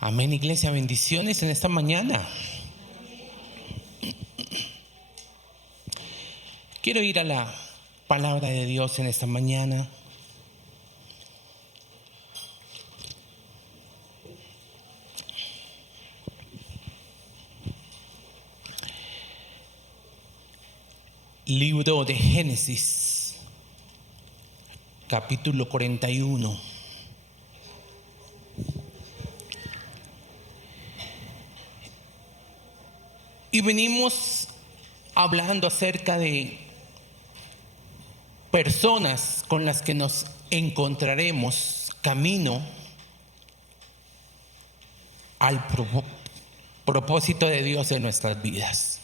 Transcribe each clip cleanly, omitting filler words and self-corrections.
Amén, iglesia, bendiciones en esta mañana. Quiero ir a la palabra de Dios en esta mañana. Libro de Génesis, capítulo 41. Y venimos hablando acerca de personas con las que nos encontraremos camino al propósito de Dios en nuestras vidas.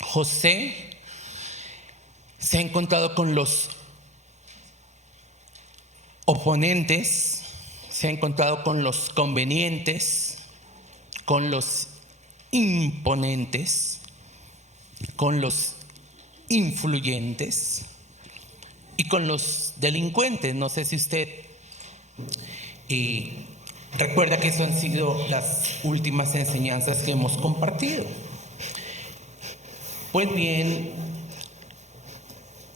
José se ha encontrado con los oponentes, se ha encontrado con los convenientes, con los imponentes, con los influyentes y con los delincuentes. No sé si usted recuerda que eso han sido las últimas enseñanzas que hemos compartido. Pues bien,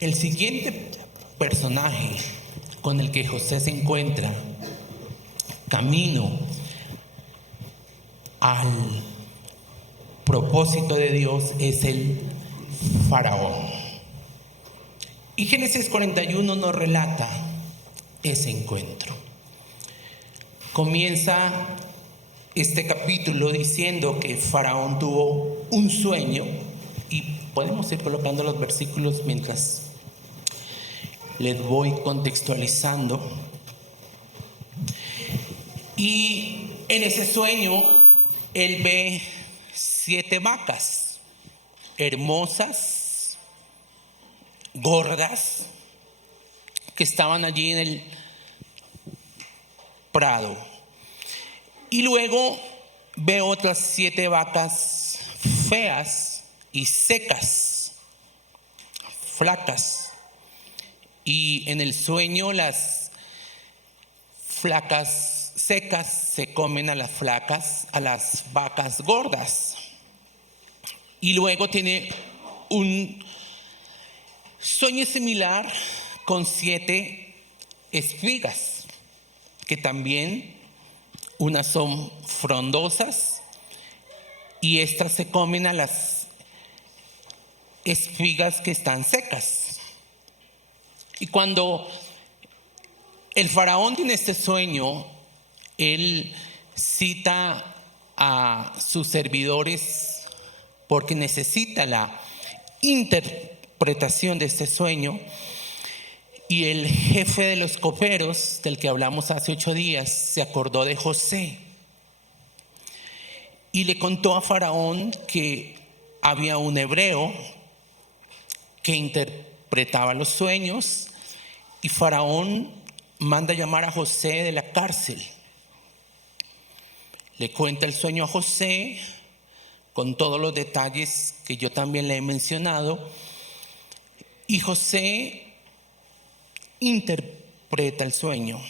el siguiente personaje con el que José se encuentra camino al propósito de Dios es el faraón. Y Génesis 41 nos relata ese encuentro. Comienza este capítulo diciendo que Faraón tuvo un sueño, y podemos ir colocando los versículos mientras les voy contextualizando. Y en ese sueño él ve 7 vacas hermosas, gordas, que estaban allí en el prado. Y luego ve otras 7 vacas feas y secas, flacas. Y en el sueño las flacas secas se comen a las flacas, a las vacas gordas. Y luego tiene un sueño similar con 7 espigas, que también unas son frondosas y estas se comen a las espigas que están secas. Y cuando el faraón tiene este sueño, él cita a sus servidores porque necesita la interpretación de este sueño. Y el jefe de los coperos, del que hablamos hace 8 días, se acordó de José y le contó a Faraón que había un hebreo que interpretaba los sueños, y Faraón manda llamar a José de la cárcel. Le cuenta el sueño a José con todos los detalles que yo también le he mencionado, y José interpreta el sueño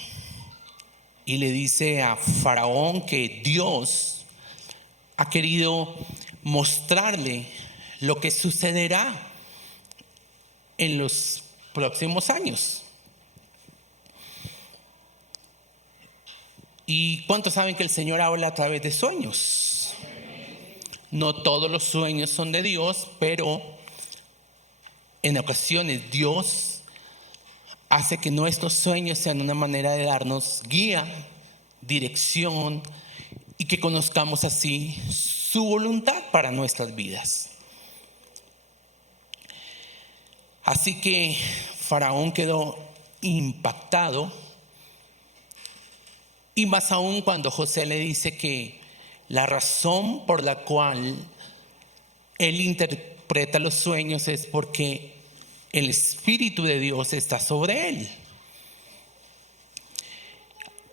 y le dice a Faraón que Dios ha querido mostrarle lo que sucederá en los próximos años. ¿Y cuántos saben que el Señor habla a través de sueños? No todos los sueños son de Dios, pero en ocasiones Dios hace que nuestros sueños sean una manera de darnos guía, dirección, y que conozcamos así su voluntad para nuestras vidas. Así que Faraón quedó impactado, y más aún cuando José le dice que la razón por la cual él interpreta los sueños es porque el Espíritu de Dios está sobre él.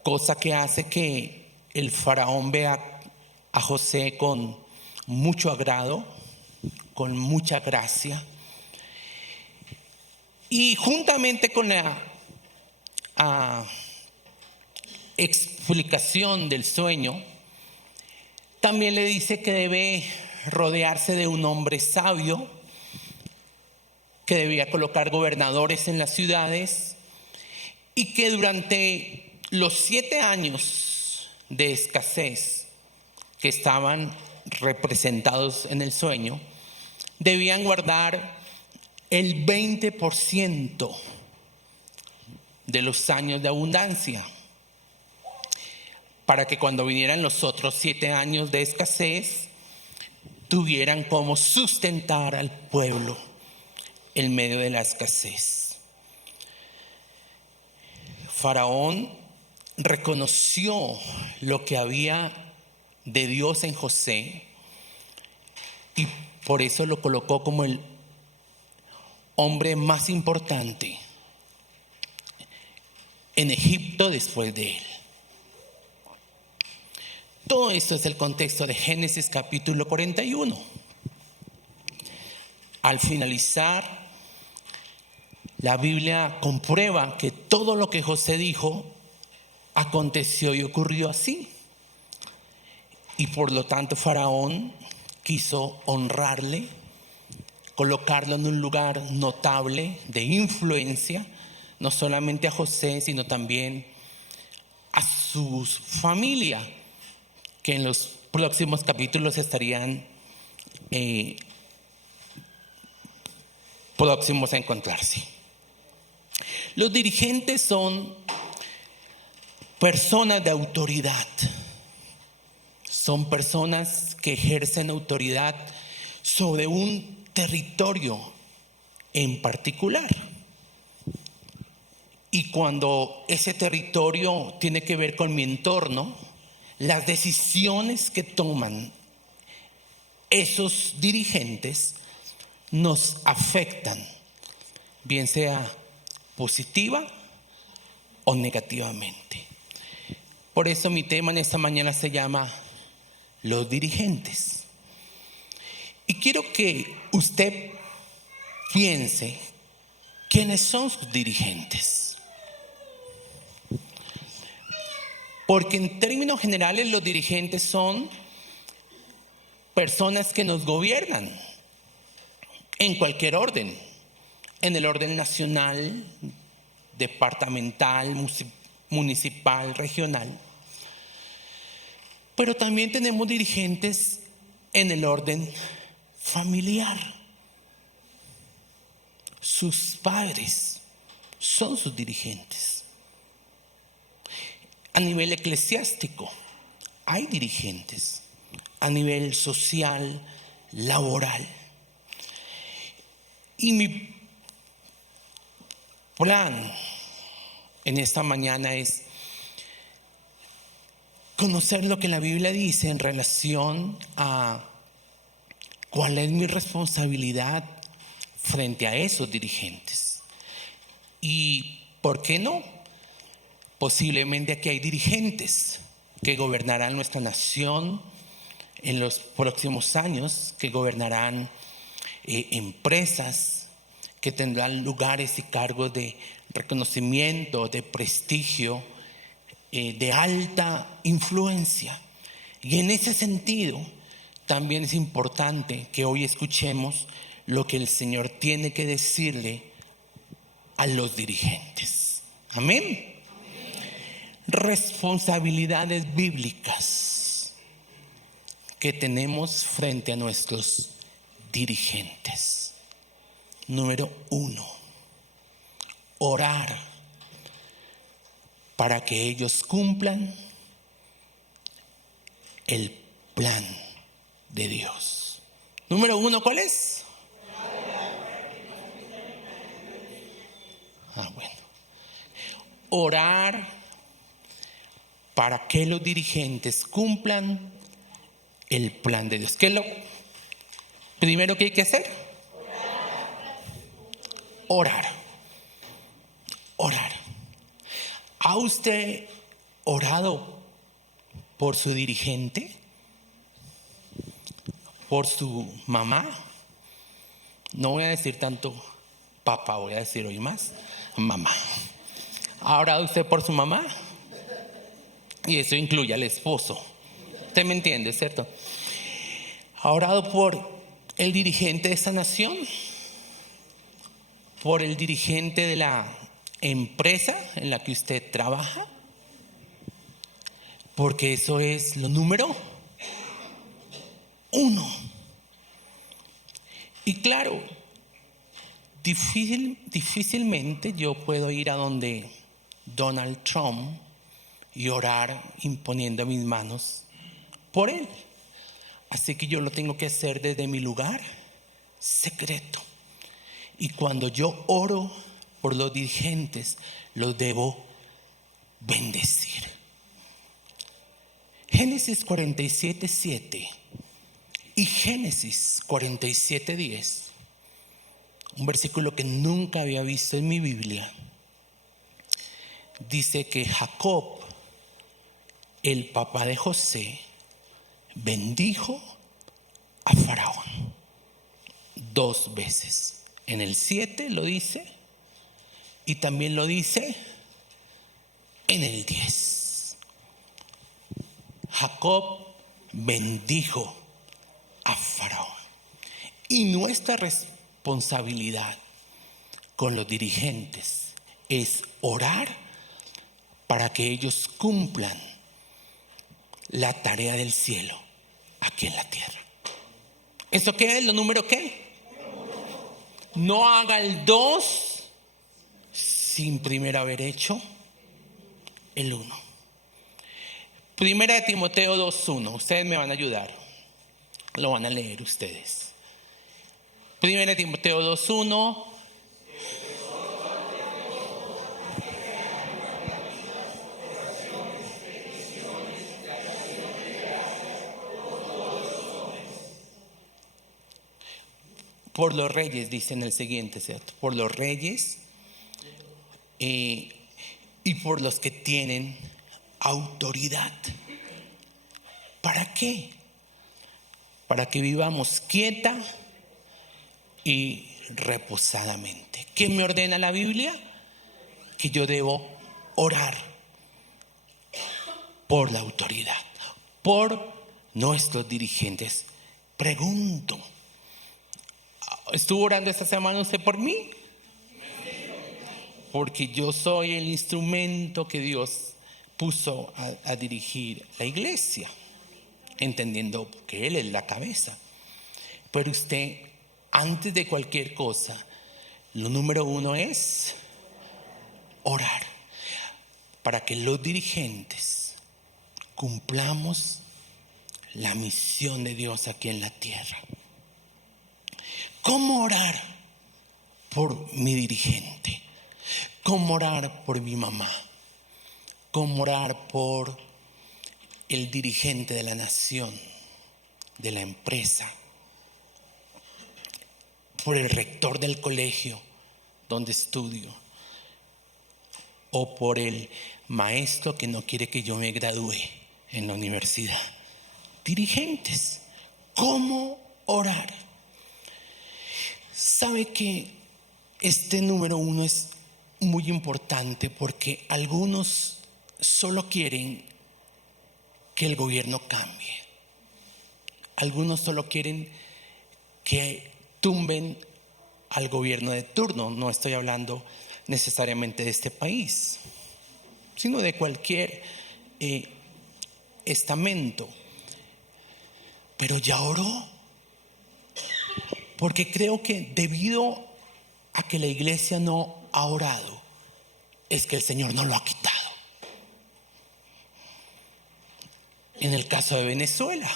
Cosa que hace que el faraón vea a José con mucho agrado, con mucha gracia. Y juntamente con la explicación del sueño, también le dice que debe rodearse de un hombre sabio, que debía colocar gobernadores en las ciudades y que durante los 7 años de escasez que estaban representados en el sueño, debían guardar el 20% de los años de abundancia, para que cuando vinieran los otros 7 años de escasez, tuvieran cómo sustentar al pueblo en medio de la escasez. Faraón reconoció lo que había de Dios en José y por eso lo colocó como el hombre más importante en Egipto después de él. Todo esto es el contexto de Génesis capítulo 41. Al finalizar, la Biblia comprueba que todo lo que José dijo aconteció y ocurrió así. Y por lo tanto Faraón quiso honrarle, colocarlo en un lugar notable de influencia, no solamente a José, sino también a su familia, que en los próximos capítulos estarían próximos a encontrarse. Los dirigentes son personas de autoridad, son personas que ejercen autoridad sobre un territorio en particular. Y cuando ese territorio tiene que ver con mi entorno, las decisiones que toman esos dirigentes nos afectan, bien sea positiva o negativamente. Por eso mi tema en esta mañana se llama los dirigentes. Y quiero que usted piense quiénes son sus dirigentes. Porque en términos generales los dirigentes son personas que nos gobiernan en cualquier orden, en el orden nacional, departamental, municipal, regional. Pero también tenemos dirigentes en el orden familiar. Sus padres son sus dirigentes. A nivel eclesiástico hay dirigentes, a nivel social, laboral. Y mi plan en esta mañana es conocer lo que la Biblia dice en relación a cuál es mi responsabilidad frente a esos dirigentes. Y ¿por qué no? Posiblemente aquí hay dirigentes que gobernarán nuestra nación en los próximos años, que gobernarán empresas, que tendrán lugares y cargos de reconocimiento, de prestigio, de alta influencia. Y en ese sentido, también es importante que hoy escuchemos lo que el Señor tiene que decirle a los dirigentes. Amén. Responsabilidades bíblicas que tenemos frente a nuestros dirigentes. Número 1, orar para que ellos cumplan el plan de Dios. Número 1, ¿cuál es? Bueno. Orar para que los dirigentes cumplan el plan de Dios. ¿Qué es lo primero que hay que hacer? Orar. Orar. ¿Ha usted orado por su dirigente? ¿Por su mamá? No voy a decir tanto papá, voy a decir hoy más mamá. ¿Ha orado usted por su mamá? Y eso incluye al esposo. Usted me entiende, ¿cierto? ¿Ha orado por el dirigente de esta nación? ¿Por el dirigente de la empresa en la que usted trabaja? Porque eso es lo número uno. Y claro, difícilmente yo puedo ir a donde Donald Trump y orar imponiendo mis manos por él. Así que yo lo tengo que hacer desde mi lugar secreto. Y cuando yo oro por los dirigentes, los debo bendecir. Génesis 47:7 y Génesis 47:10, un versículo que nunca había visto en mi Biblia, dice que Jacob, el papá de José, bendijo a Faraón 2 veces. En el 7 lo dice y también lo dice en el 10. Jacob bendijo a Faraón. Y nuestra responsabilidad con los dirigentes es orar para que ellos cumplan la tarea del cielo aquí en la tierra. ¿Eso qué es? ¿Lo número qué? No haga el 2 sin primero haber hecho el 1. Primera de Timoteo 2:1. Ustedes me van a ayudar. Lo van a leer ustedes. Primera de Timoteo 2:1. Por los reyes, dice en el siguiente, ¿cierto? Por los reyes y por los que tienen autoridad. ¿Para qué? Para que vivamos quieta y reposadamente. ¿Qué me ordena la Biblia? Que yo debo orar por la autoridad, por nuestros dirigentes. Pregunto, ¿estuvo orando esta semana usted por mí? Porque yo soy el instrumento que Dios puso a dirigir la iglesia, entendiendo que Él es la cabeza. Pero usted, antes de cualquier cosa, lo número uno es orar para que los dirigentes cumplamos la misión de Dios aquí en la tierra. ¿Cómo orar por mi dirigente? ¿Cómo orar por mi mamá? ¿Cómo orar por el dirigente de la nación, de la empresa? ¿Por el rector del colegio donde estudio? ¿O por el maestro que no quiere que yo me gradúe en la universidad? Dirigentes, ¿cómo orar? ¿Sabe que este número uno es muy importante? Porque algunos solo quieren que el gobierno cambie. Algunos solo quieren que tumben al gobierno de turno. No estoy hablando necesariamente de este país, sino de cualquier estamento. Pero ya oró, porque creo que debido a que la iglesia no ha orado, es que el Señor no lo ha quitado. En el caso de Venezuela,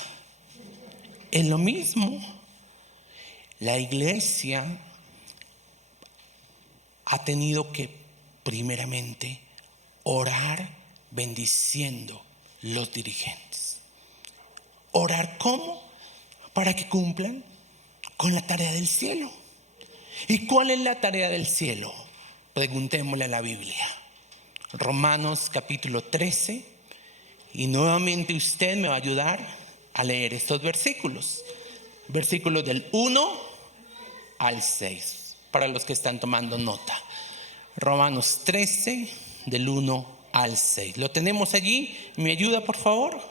es lo mismo. La iglesia ha tenido que primeramente orar bendiciendo los dirigentes. ¿Orar cómo? Para que cumplan con la tarea del cielo. ¿Y cuál es la tarea del cielo? Preguntémosle a la Biblia. Romanos capítulo 13. Y nuevamente usted me va a ayudar a leer estos versículos. Versículos del 1 al 6. Para los que están tomando nota. Romanos 13, del 1 al 6. ¿Lo tenemos allí? ¿Me ayuda, por favor?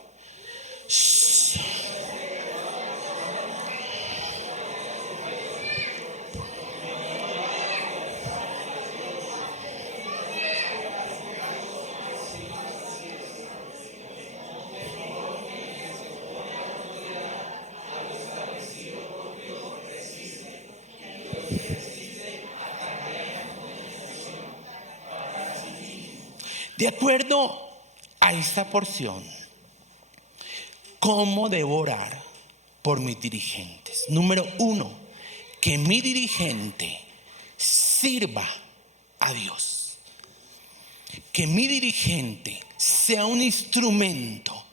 De acuerdo a esta porción, ¿cómo debo orar por mis dirigentes? Número 1, que mi dirigente sirva a Dios. Que mi dirigente sea un instrumento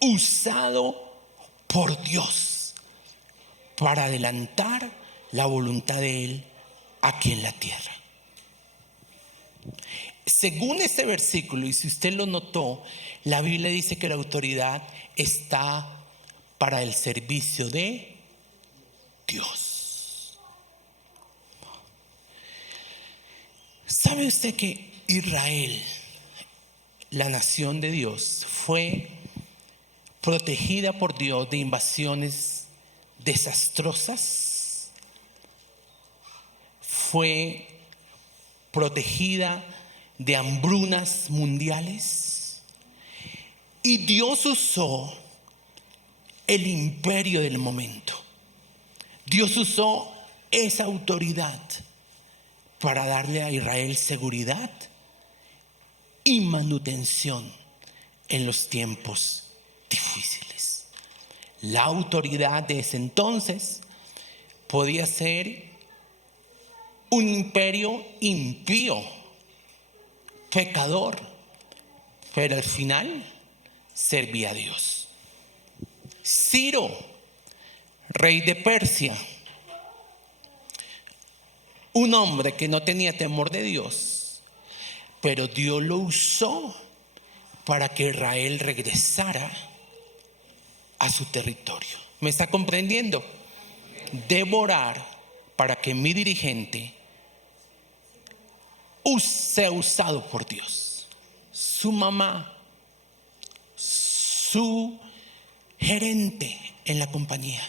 usado por Dios para adelantar la voluntad de Él aquí en la tierra. Según este versículo, y si usted lo notó, la Biblia dice que la autoridad está para el servicio de Dios. ¿Sabe usted que Israel, la nación de Dios, fue protegida por Dios de invasiones desastrosas? Fue protegida de hambrunas mundiales, y Dios usó el imperio del momento. Dios usó esa autoridad para darle a Israel seguridad y manutención en los tiempos difíciles. La autoridad de ese entonces podía ser un imperio impío, pecador, pero al final servía a Dios. Ciro, rey de Persia, un hombre que no tenía temor de Dios, pero Dios lo usó para que Israel regresara a su territorio. ¿Me está comprendiendo? Debo orar para que mi dirigente sea usado por Dios. Su mamá, su gerente en la compañía,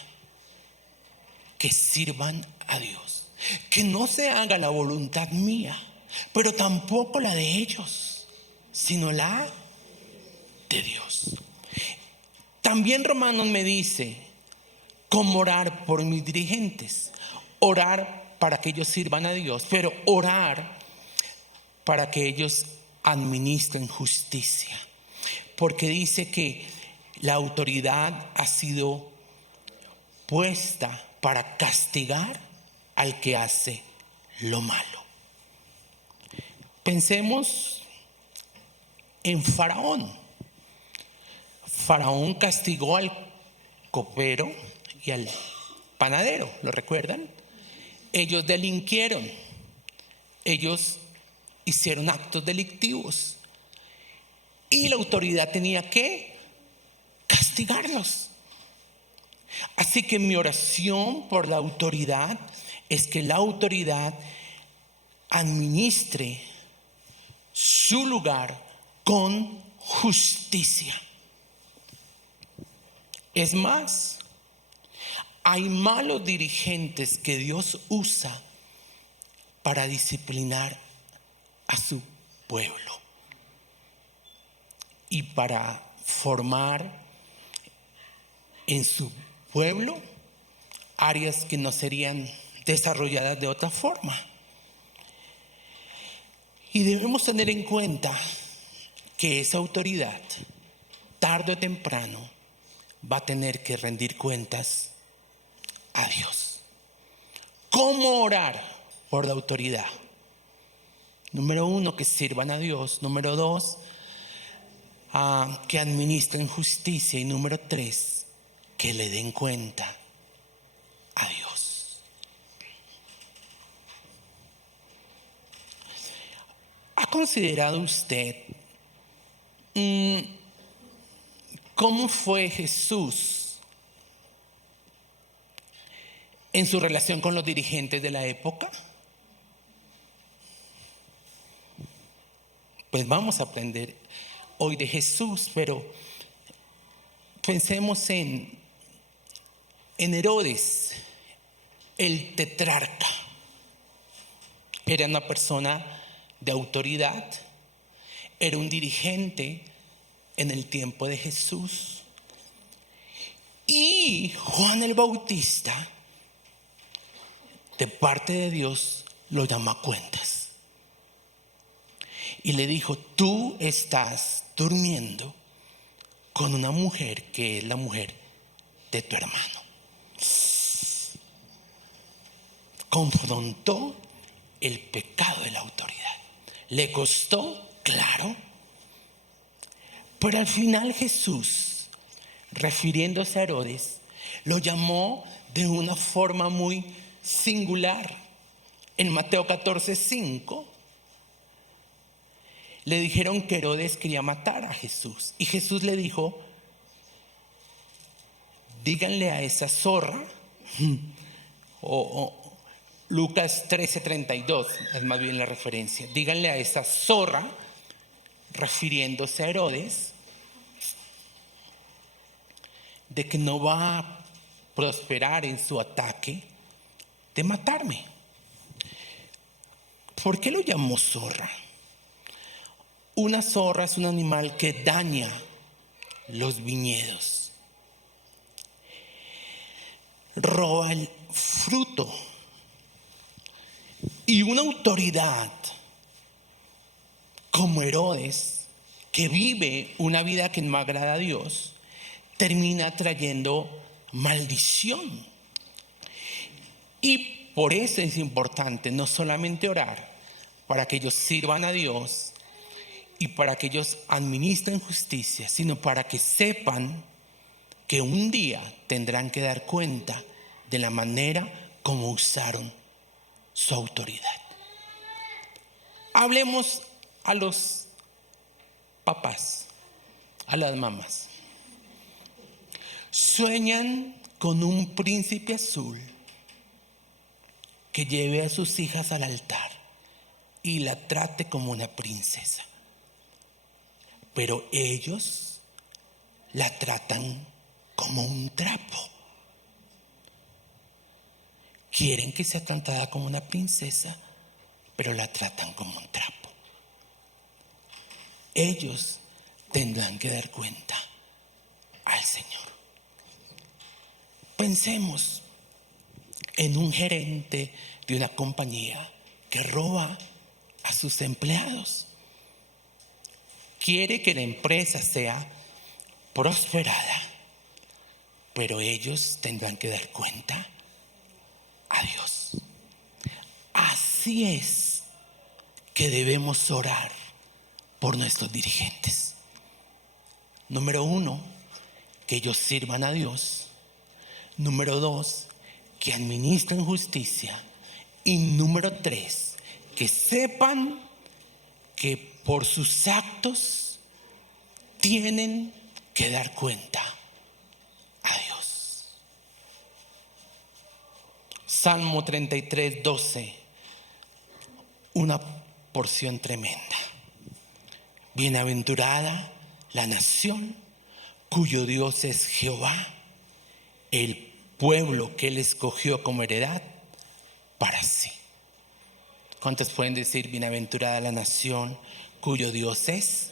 que sirvan a Dios. Que no se haga la voluntad mía, pero tampoco la de ellos, sino la de Dios. También Romanos me dice cómo orar por mis dirigentes. Orar para que ellos sirvan a Dios, pero orar para que ellos administren justicia. Porque dice que la autoridad ha sido puesta para castigar al que hace lo malo. Pensemos en Faraón. Faraón castigó al copero y al panadero, ¿lo recuerdan? Ellos delinquieron, ellos hicieron actos delictivos y la autoridad tenía que castigarlos. Así que mi oración por la autoridad es que la autoridad administre su lugar con justicia. Es más, hay malos dirigentes que Dios usa para disciplinar a su pueblo y para formar en su pueblo áreas que no serían desarrolladas de otra forma. Y debemos tener en cuenta que esa autoridad, tarde o temprano, va a tener que rendir cuentas a Dios. ¿Cómo orar por la autoridad? Número 1, que sirvan a Dios. Número 2, que administren justicia. Y número 3, que le den cuenta a Dios. ¿Ha considerado usted cómo fue Jesús en su relación con los dirigentes de la época? Pues vamos a aprender hoy de Jesús, pero pensemos en Herodes, el tetrarca. Era una persona de autoridad, era un dirigente en el tiempo de Jesús. Y Juan el Bautista, de parte de Dios, lo llamó a cuentas. Y le dijo: tú estás durmiendo con una mujer que es la mujer de tu hermano. Confrontó el pecado de la autoridad. Le costó, claro. Pero al final Jesús, refiriéndose a Herodes, lo llamó de una forma muy singular. En Mateo 14:5 le dijeron que Herodes quería matar a Jesús. Y Jesús le dijo: díganle a esa zorra, o Lucas 13:32 es más bien la referencia. Díganle a esa zorra, refiriéndose a Herodes, de que no va a prosperar en su ataque de matarme. ¿Por qué lo llamó zorra? Una zorra es un animal que daña los viñedos, roba el fruto, y una autoridad como Herodes, que vive una vida que no agrada a Dios, termina trayendo maldición. Y por eso es importante no solamente orar para que ellos sirvan a Dios y para que ellos administren justicia, sino para que sepan que un día tendrán que dar cuenta de la manera como usaron su autoridad. Hablemos a los papás, a las mamás. Sueñan con un príncipe azul que lleve a sus hijas al altar y la trate como una princesa. Pero ellos la tratan como un trapo. Quieren que sea tratada como una princesa, pero la tratan como un trapo. Ellos tendrán que dar cuenta al Señor. Pensemos en un gerente de una compañía que roba a sus empleados. Quiere que la empresa sea prosperada, pero ellos tendrán que dar cuenta a Dios. Así es que debemos orar por nuestros dirigentes. Número 1, que ellos sirvan a Dios. Número 2, que administren justicia. Y número 3, que sepan que por sus actos tienen que dar cuenta a Dios. Salmo 33:12, una porción tremenda. Bienaventurada la nación cuyo Dios es Jehová, el pueblo que Él escogió como heredad para sí. ¿Cuántos pueden decir bienaventurada la nación cuyo Dios es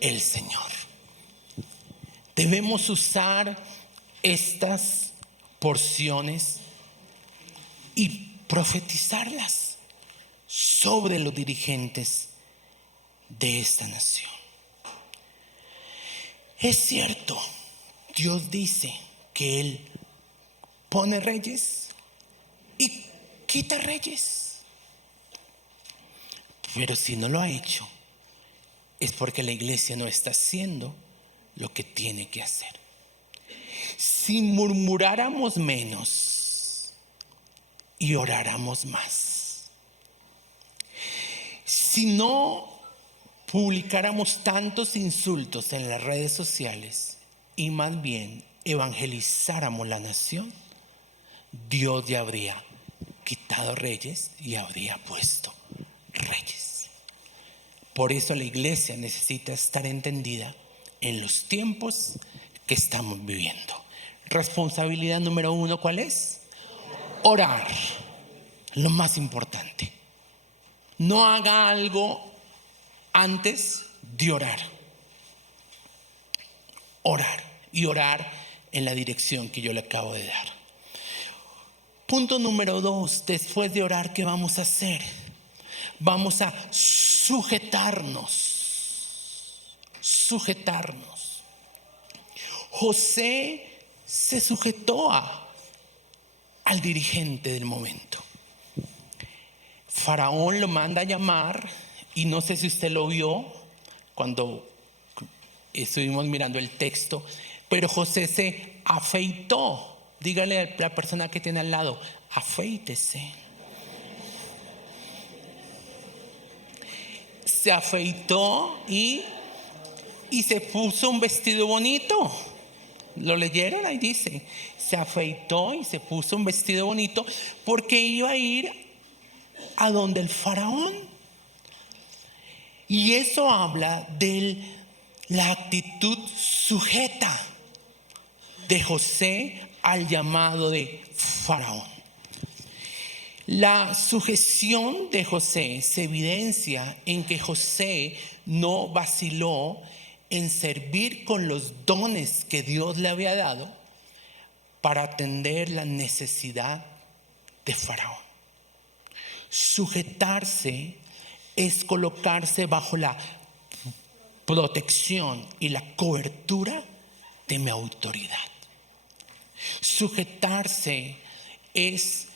el Señor? Debemos usar estas porciones y profetizarlas sobre los dirigentes de esta nación. Es cierto, Dios dice que Él pone reyes y quita reyes. Pero si no lo ha hecho, es porque la iglesia no está haciendo lo que tiene que hacer. Si murmuráramos menos y oráramos más, si no publicáramos tantos insultos en las redes sociales y más bien evangelizáramos la nación, Dios ya habría quitado reyes y habría puesto reyes. Por eso la iglesia necesita estar entendida en los tiempos que estamos viviendo. Responsabilidad número 1, ¿cuál es? Orar. Lo más importante. No haga algo antes de orar. Orar. Y orar en la dirección que yo le acabo de dar. Punto número 2. Después de orar, ¿qué vamos a hacer? Vamos a sujetarnos. Sujetarnos. José se sujetó al dirigente del momento. Faraón lo manda a llamar y no sé si usted lo vio cuando estuvimos mirando el texto, pero José se afeitó. Dígale a la persona que tiene al lado, afeítese. Se afeitó y se puso un vestido bonito. ¿Lo leyeron? Ahí dice, se afeitó y se puso un vestido bonito porque iba a ir a donde el faraón. Y eso habla de la actitud sujeta de José al llamado de faraón. La sujeción de José se evidencia en que José no vaciló en servir con los dones que Dios le había dado para atender la necesidad de Faraón. Sujetarse es colocarse bajo la protección y la cobertura de mi autoridad. Sujetarse es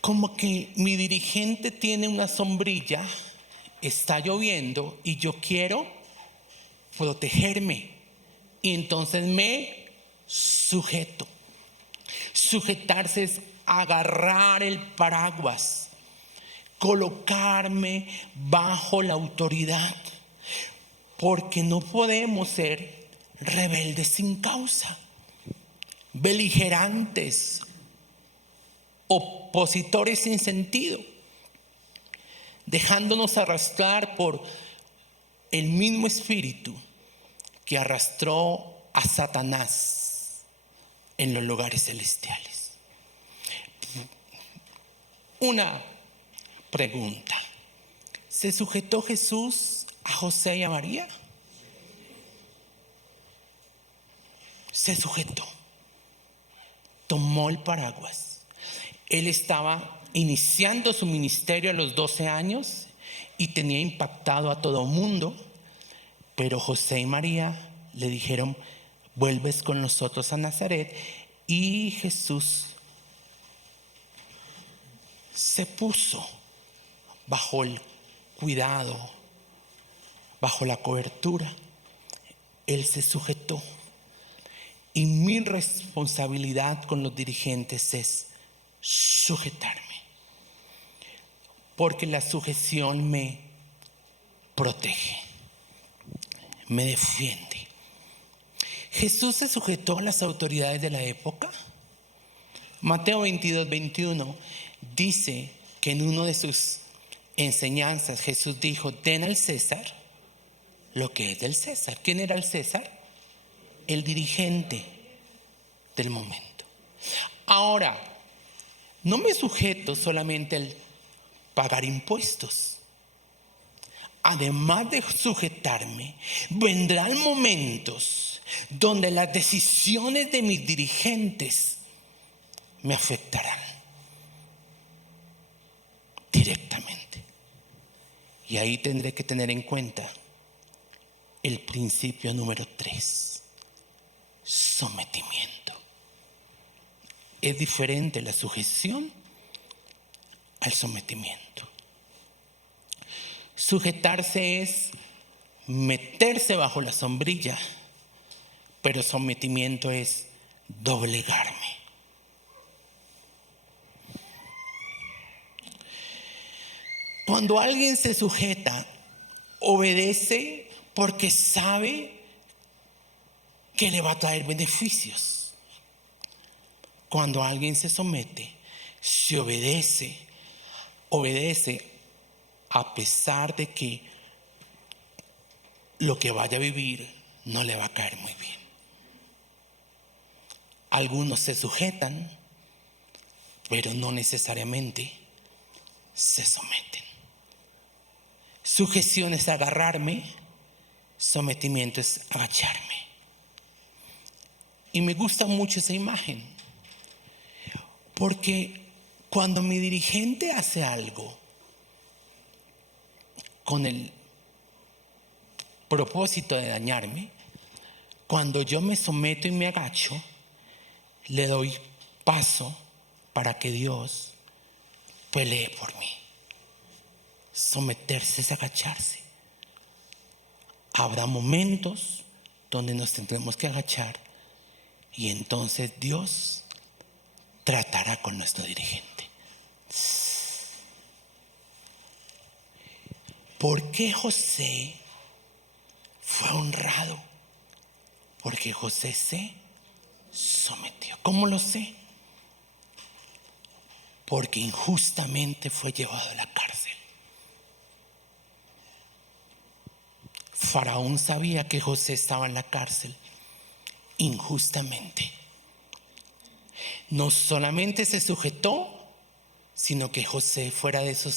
como que mi dirigente tiene una sombrilla, está lloviendo y yo quiero protegerme y entonces me sujeto. Sujetarse es agarrar el paraguas, colocarme bajo la autoridad, porque no podemos ser rebeldes sin causa, beligerantes, opositores sin sentido, dejándonos arrastrar por el mismo espíritu que arrastró a Satanás en los lugares celestiales. Una pregunta: ¿se sujetó Jesús a José y a María? Se sujetó, tomó el paraguas. Él estaba iniciando su ministerio a los 12 años y tenía impactado a todo el mundo, pero José y María le dijeron: vuelves con nosotros a Nazaret. Y Jesús se puso bajo el cuidado, bajo la cobertura. Él se sujetó. Y mi responsabilidad con los dirigentes es sujetarme, porque la sujeción me protege, me defiende. Jesús se sujetó a las autoridades de la época. Mateo 22:21 dice que en una de sus enseñanzas Jesús dijo: den al César lo que es del César. ¿Quién era el César? El dirigente del momento. Ahora, no me sujeto solamente al pagar impuestos. Además de sujetarme, vendrán momentos donde las decisiones de mis dirigentes me afectarán directamente. Y ahí tendré que tener en cuenta el principio número 3, sometimiento. Es diferente la sujeción al sometimiento. Sujetarse es meterse bajo la sombrilla, pero sometimiento es doblegarme. Cuando alguien se sujeta, obedece porque sabe que le va a traer beneficios. Cuando alguien se somete, se obedece a pesar de que lo que vaya a vivir no le va a caer muy bien. Algunos se sujetan, pero no necesariamente se someten. Sujeción es agarrarme, sometimiento es agacharme. Y me gusta mucho esa imagen, porque cuando mi dirigente hace algo con el propósito de dañarme, cuando yo me someto y me agacho, le doy paso para que Dios pelee por mí. Someterse es agacharse. Habrá momentos donde nos tendremos que agachar y entonces Dios tratará con nuestro dirigente. ¿Por qué José fue honrado? Porque José se sometió. ¿Cómo lo sé? Porque injustamente fue llevado a la cárcel. Faraón sabía que José estaba en la cárcel injustamente. No solamente se sujetó, sino que José fuera de eso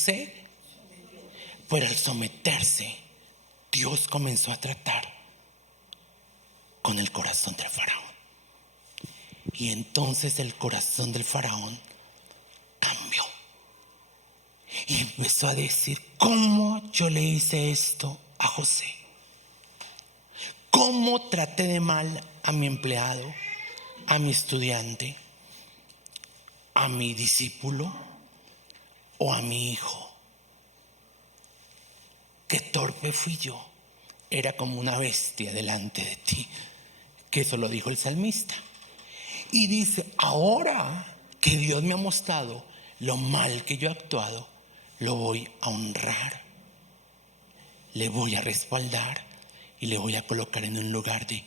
pero al someterse, Dios comenzó a tratar con el corazón del faraón. Y entonces el corazón del faraón cambió. Y empezó a decir: ¿cómo yo le hice esto a José? ¿Cómo traté de mal a mi empleado, a mi estudiante, a mi discípulo o a mi hijo? Qué torpe fui yo. Era como una bestia delante de ti. Que eso lo dijo el salmista. Y dice: ahora que Dios me ha mostrado lo mal que yo he actuado, lo voy a honrar, le voy a respaldar y le voy a colocar en un lugar de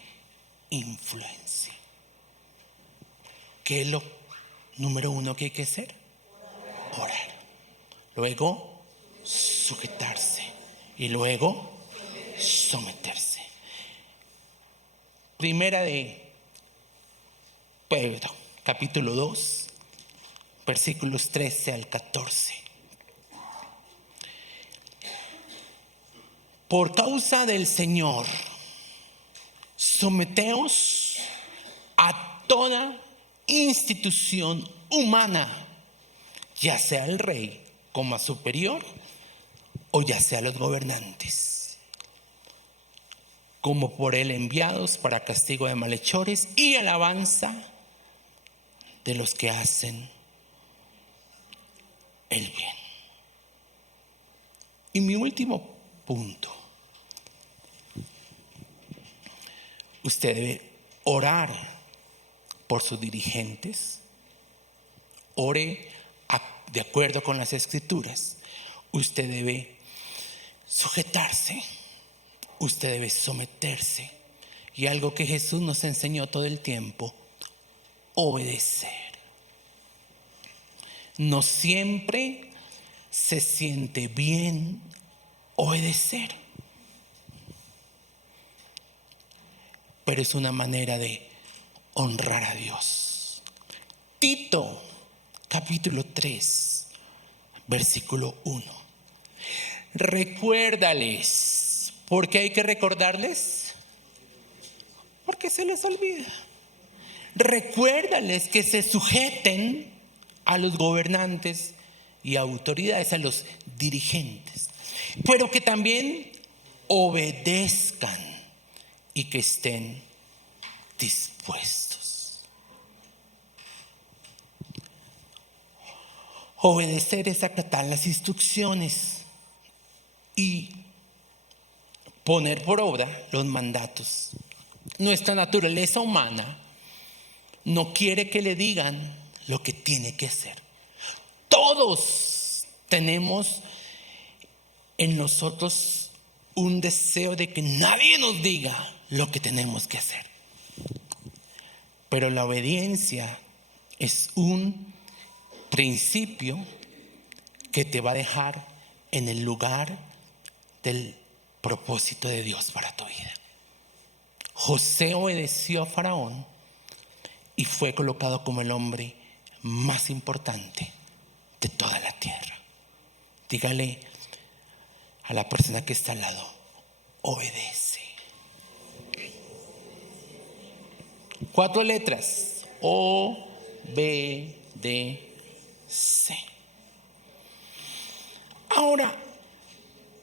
influencia. ¿Qué es lo número uno que hay que hacer? Orar. Luego, sujetarse. Y luego, someterse. Primera de Pedro, capítulo 2, versículos 13 al 14. Por causa del Señor, someteos a toda institución humana, ya sea el rey como a superior, o ya sea los gobernantes, como por él enviados para castigo de malhechores y alabanza de los que hacen el bien. Y mi último punto: usted debe orar por sus dirigentes. Ore de acuerdo con las escrituras. Usted debe sujetarse. Usted debe someterse. Y algo que Jesús nos enseñó todo el tiempo: obedecer. No siempre se siente bien obedecer, pero es una manera de honrar a Dios. Tito, capítulo 3, versículo 1. Recuérdales. ¿Por qué hay que recordarles? Porque se les olvida. Recuérdales que se sujeten a los gobernantes y autoridades, a los dirigentes, pero que también obedezcan y que estén dispuestos. Obedecer es acatar las instrucciones y poner por obra los mandatos. Nuestra naturaleza humana no quiere que le digan lo que tiene que hacer. Todos tenemos en nosotros un deseo de que nadie nos diga lo que tenemos que hacer. Pero la obediencia es un principio que te va a dejar en el lugar del propósito de Dios para tu vida. José obedeció a Faraón y fue colocado como el hombre más importante de toda la tierra. Dígale a la persona que está al lado: obedece. 4 letras: O, B, D, C. Ahora,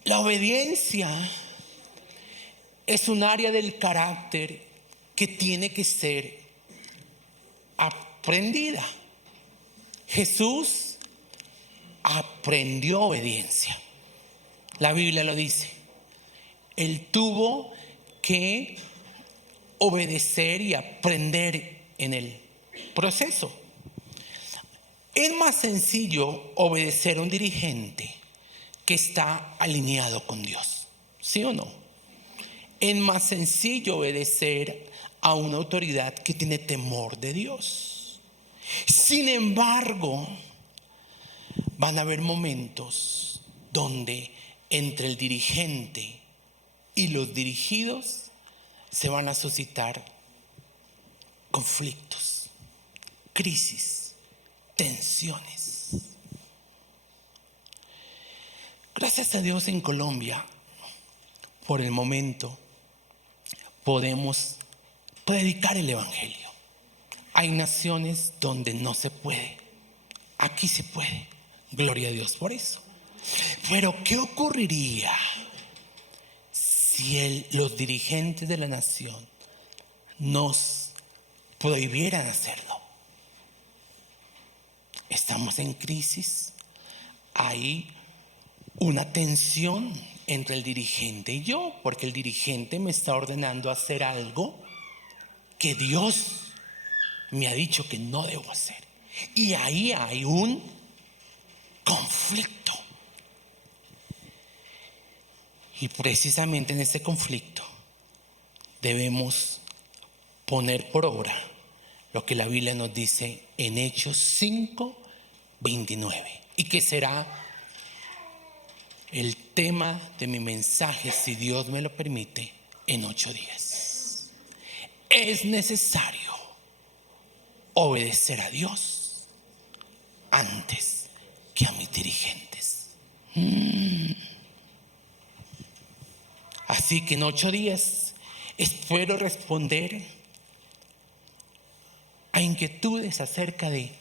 la obediencia es un área del carácter que tiene que ser aprendida. Jesús aprendió obediencia. La Biblia lo dice. Él tuvo que obedecer y aprender en el proceso. Es más sencillo obedecer a un dirigente que está alineado con Dios, ¿sí o no? Es más sencillo obedecer a una autoridad que tiene temor de Dios. Sin embargo, van a haber momentos donde entre el dirigente y los dirigidos se van a suscitar conflictos, crisis, tensiones. Gracias a Dios, en Colombia, por el momento, podemos predicar el evangelio. Hay naciones donde no se puede. Aquí se puede. Gloria a Dios por eso. Pero ¿qué ocurriría si los dirigentes de la nación nos prohibieran hacerlo? Estamos en crisis. Hay una tensión entre el dirigente y yo, porque el dirigente me está ordenando hacer algo que Dios me ha dicho que no debo hacer. Y ahí hay un conflicto. Y precisamente en ese conflicto debemos poner por obra lo que la Biblia nos dice en Hechos 5:29, y que será el tema de mi mensaje, si Dios me lo permite, en 8 días. Es necesario obedecer a Dios antes que a mis dirigentes. Así que en 8 días espero responder a inquietudes acerca de: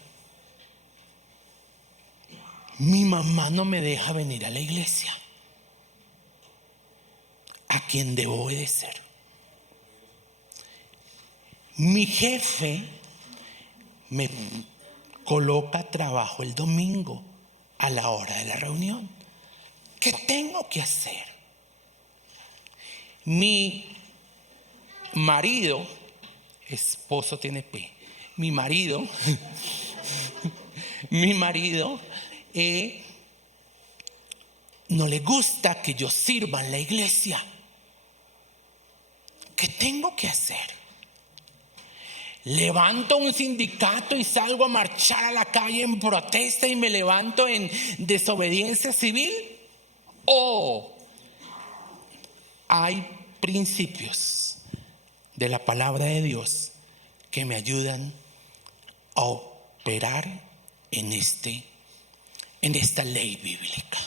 mi mamá no me deja venir a la iglesia. ¿A quién debo obedecer? Mi jefe me coloca trabajo el domingo a la hora de la reunión. ¿Qué tengo que hacer? Mi marido, esposo tiene P, mi marido no le gusta que yo sirva en la iglesia. ¿Qué tengo que hacer? ¿Levanto un sindicato y salgo a marchar a la calle en protesta y me levanto en desobediencia civil? ¿O hay principios de la palabra de Dios que me ayudan a operar en esta ley bíblica?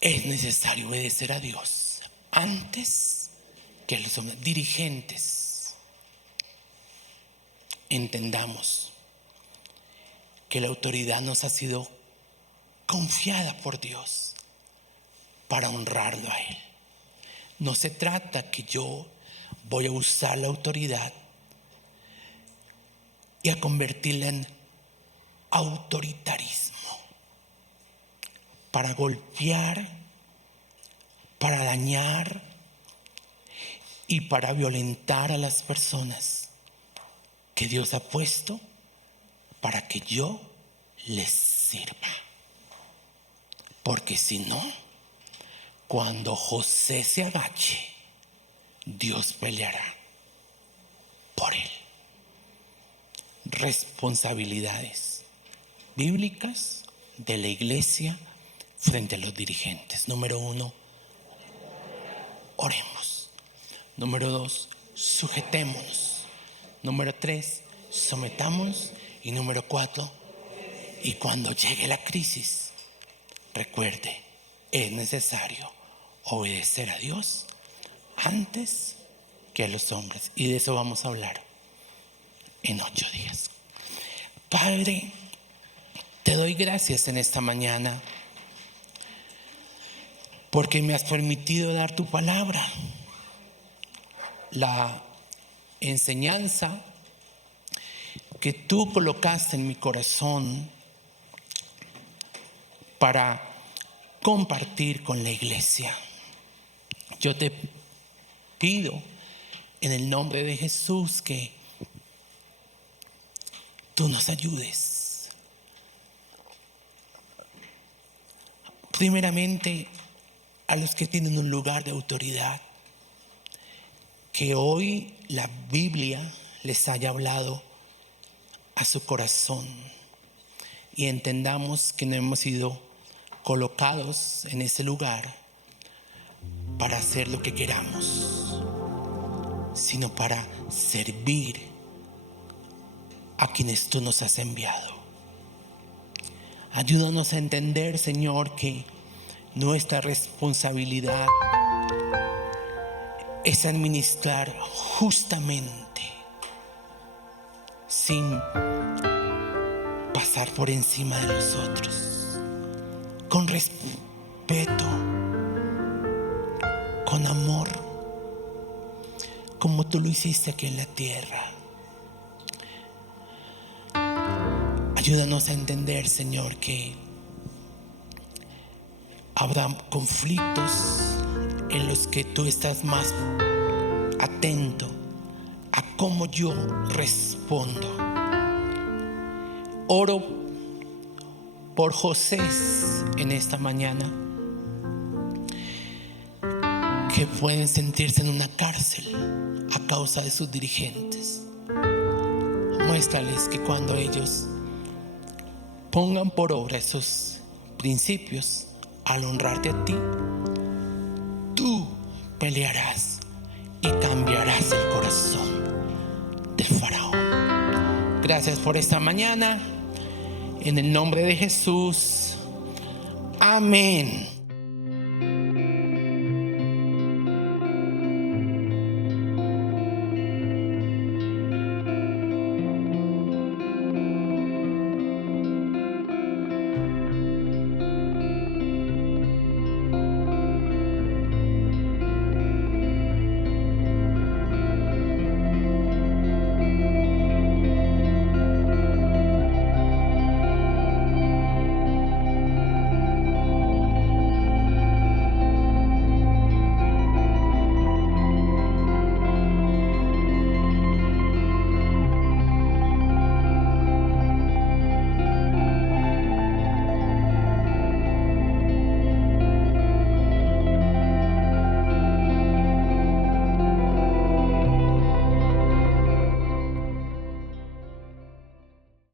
Es necesario obedecer a Dios antes que a los dirigentes. Entendamos que la autoridad nos ha sido confiada por Dios para honrarlo a Él. No se trata que yo voy a usar la autoridad y a convertirla en autoritarismo para golpear, para dañar y para violentar a las personas que Dios ha puesto para que yo les sirva. Porque si no, cuando José se agache, Dios peleará por él. Responsabilidades bíblicas de la iglesia frente a los dirigentes. Número 1, oremos. Número 2, sujetémonos. Número 3, sometámonos. Y número 4, y cuando llegue la crisis, recuerde, es necesario obedecer a Dios antes que a los hombres. Y de eso vamos a hablar en 8 días. Padre, te doy gracias en esta mañana porque me has permitido dar tu palabra. La enseñanza que tú colocaste en mi corazón para compartir con la iglesia. Yo te pido en el nombre de Jesús que tú nos ayudes. Primeramente, a los que tienen un lugar de autoridad, que hoy la Biblia les haya hablado a su corazón y entendamos que no hemos sido colocados en ese lugar para hacer lo que queramos, sino para servir a quienes tú nos has enviado. Ayúdanos a entender, Señor, que nuestra responsabilidad es administrar justamente, sin pasar por encima de los otros, con respeto, con amor, como tú lo hiciste aquí en la tierra. Ayúdanos a entender, Señor, que habrá conflictos en los que tú estás más atento a cómo yo respondo. Oro por José en esta mañana, que pueden sentirse en una cárcel a causa de sus dirigentes. Muéstrales que cuando ellos pongan por obra esos principios, al honrarte a ti, tú pelearás y cambiarás el corazón del faraón. Gracias por esta mañana. En el nombre de Jesús. Amén.